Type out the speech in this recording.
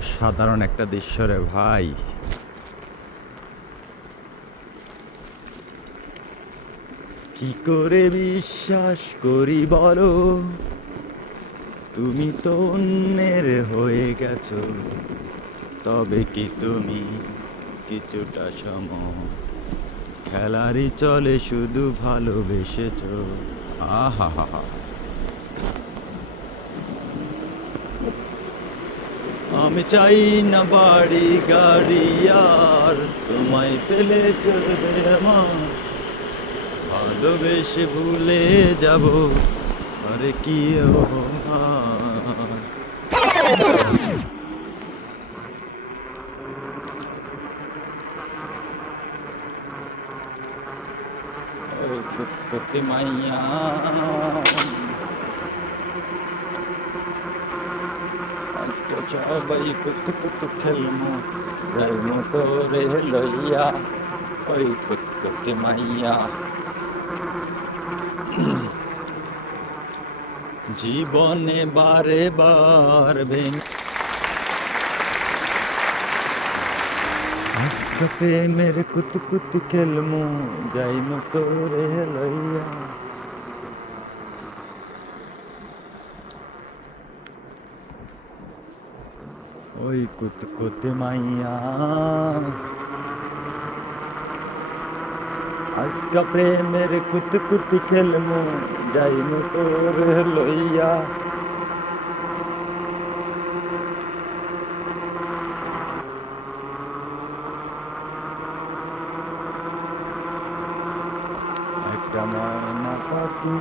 সাধারণ একটা দৃশ্য রে ভাই। কি করে বিশ্বাস করি বলো? তুমি তো অন্যের হয়ে গেছো। তবে কি তুমি কিছুটা সম? খেলারই চলে শুধু ভালোবেসেছ। আহা হা হা আমি চাই না বাড়ি, গাড়ি আর তোমায় পেলে চলবে আমার। ভালোবেসে ভুলে যাব, আরে কি মাইয়া। আজকে সবাই কুত কুত খেলমো যাই মোটরে লইয়া ওই কুতকুতি মাইয়া জীবনে বারে বার ভেঙ আজকে প্রেমের কুতকুতি খেলমো যাই মোটরে লইয়া ওই কুতকুতি মাইয়া আজকা প্রেমের কুতকুতি খেলমু যাইমু তোর লইয়া একটা ময়না পাখি